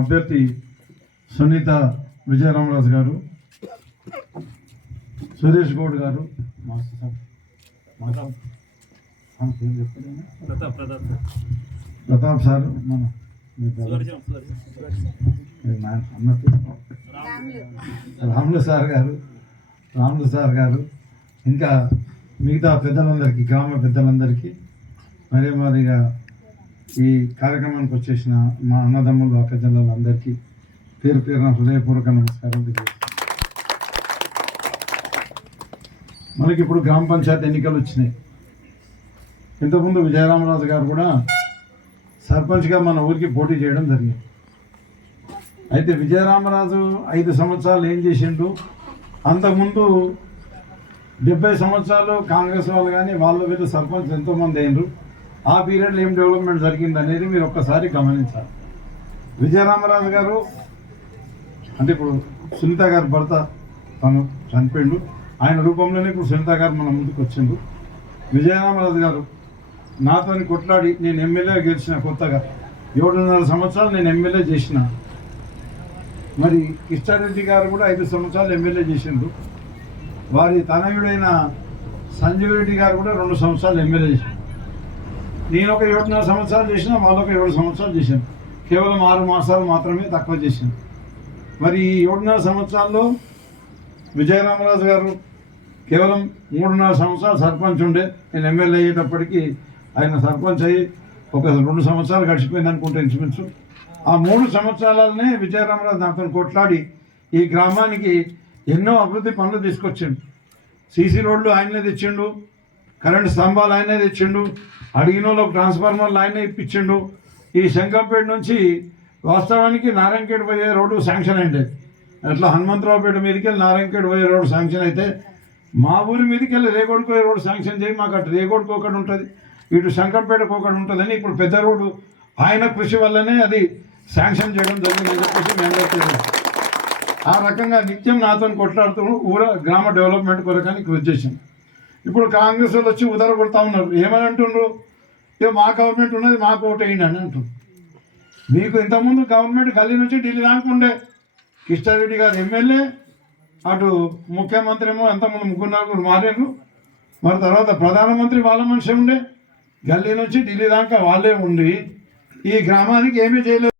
అభ్యర్థి సునీత విజయరామరాజు గారు, సురేష్ గౌడ్ గారు, ప్రతాప్ సార్, మన రాములు సార్ గారు, ఇంకా మిగతా పెద్దలందరికీ, గ్రామ పెద్దలందరికీ, మరీ మాదిరిగా ఈ కార్యక్రమానికి వచ్చేసిన మా అన్నదమ్ములు అక్కజల్లందరికీ పేరు పేరున హృదయపూర్వక నమస్కారం తెలియజేస్తాను. మనకి ఇప్పుడు గ్రామ పంచాయతీ ఎన్నికలు వచ్చినాయి. ఇంతకుముందు విజయరామరాజు గారు కూడా సర్పంచ్గా మన ఊరికి పోటీ చేయడం జరిగింది. అయితే విజయరామరాజు 5 సంవత్సరాలు ఏం చేసిండు, అంతకుముందు 70 సంవత్సరాలు కాంగ్రెస్ వాళ్ళు కానీ వాళ్ళు వీళ్ళు సర్పంచ్ ఎంతోమంది అయినరు. ఆ పీరియడ్లో ఏం డెవలప్మెంట్ జరిగింది అనేది మీరు ఒక్కసారి గమనించాలి. విజయరామరాజు గారు అంటే ఇప్పుడు సునీత గారి భర్త తను చనిపోయిండు, ఆయన రూపంలోనే ఇప్పుడు సునీత గారు మన ముందుకు వచ్చిండు. విజయరామరాజు గారు నాతో కొట్లాడి నేను ఎమ్మెల్యే గెలిచిన, కొత్తగా 7.5 సంవత్సరాలు నేను ఎమ్మెల్యే చేసిన. మరి కిష్టారెడ్డి గారు కూడా 5 సంవత్సరాలు ఎమ్మెల్యే చేసిండు. వారి తనయుడైన సంజీవ్ రెడ్డి గారు కూడా 2 సంవత్సరాలు ఎమ్మెల్యే చేశారు. నేను ఒక 7.5 సంవత్సరాలు చేసిన, వాళ్ళు ఒక 7 సంవత్సరాలు చేశాను. కేవలం 6 మాసాలు మాత్రమే తక్కువ చేశాను. మరి ఈ 7.5 సంవత్సరాల్లో విజయరామరాజు గారు కేవలం 3.5 సంవత్సరాలు సర్పంచ్ ఉండే. నేను ఎమ్మెల్యే అయ్యేటప్పటికీ ఆయన సర్పంచ్ అయ్యి ఒక 2 సంవత్సరాలు గడిచిపోయింది అనుకుంటే ఇంచుమించు. ఆ 3 సంవత్సరాలనే విజయరామరాజు నాతో కొట్లాడి ఈ గ్రామానికి ఎన్నో అభివృద్ధి పనులు తీసుకొచ్చిండు. సీసీ రోడ్లు ఆయనే తెచ్చిండు, కరెంటు స్తంభాలు ఆయనే తెచ్చిండు, అడిగిన వాళ్ళకు ట్రాన్స్ఫార్మర్లు ఆయనే ఇప్పించిండు. ఈ శంకంపేట నుంచి వాస్తవానికి నారాయణఖేడ్ పోయే రోడ్డు శాంక్షన్ అయింది. అట్లా హనుమంతరావుపేట మీదకి వెళ్ళి నారాయణఖేడ్ పోయే రోడ్డు శాంక్షన్ అయితే, మా ఊరి మీదకి వెళ్ళి రేగోడ్కి పోయే రోడ్డు శాంక్షన్ చేయి, మాకు అటు రేగోడ్కి ఒకటి ఉంటుంది, ఇటు శంకంపేటకు ఒకటి ఉంటుందని ఇప్పుడు పెద్ద రోడ్డు ఆయన కృషి వల్లనే అది శాంక్షన్ చేయడం జరిగింది చెప్పేసి మేము ఆ రకంగా నిత్యం నాతో కొట్లాడుతూ గ్రామ డెవలప్మెంట్ కొరకని కృషి చేసాం. ఇప్పుడు కాంగ్రెస్ వాళ్ళు వచ్చి ఉదర కొడతా ఉన్నారు. ఏమని అంటుండ్రు, మా గవర్నమెంట్ ఉన్నది మాకు ఓటు వేయండి అని అంటుండ్రు. మీకు ఇంతకుముందు గవర్నమెంట్ గల్లీ నుంచి ఢిల్లీ దాకుండే, కిష్టారెడ్డి గారు ఎమ్మెల్యే, అటు ముఖ్యమంత్రి ఏమో ఎంతమంది 3-4 మారేరు. మరి తర్వాత ప్రధానమంత్రి వాళ్ళ మనిషి ఉండే, గల్లీ నుంచి ఢిల్లీ దాకా వాళ్ళే ఉండి ఈ గ్రామానికి ఏమీ చేయలేదు.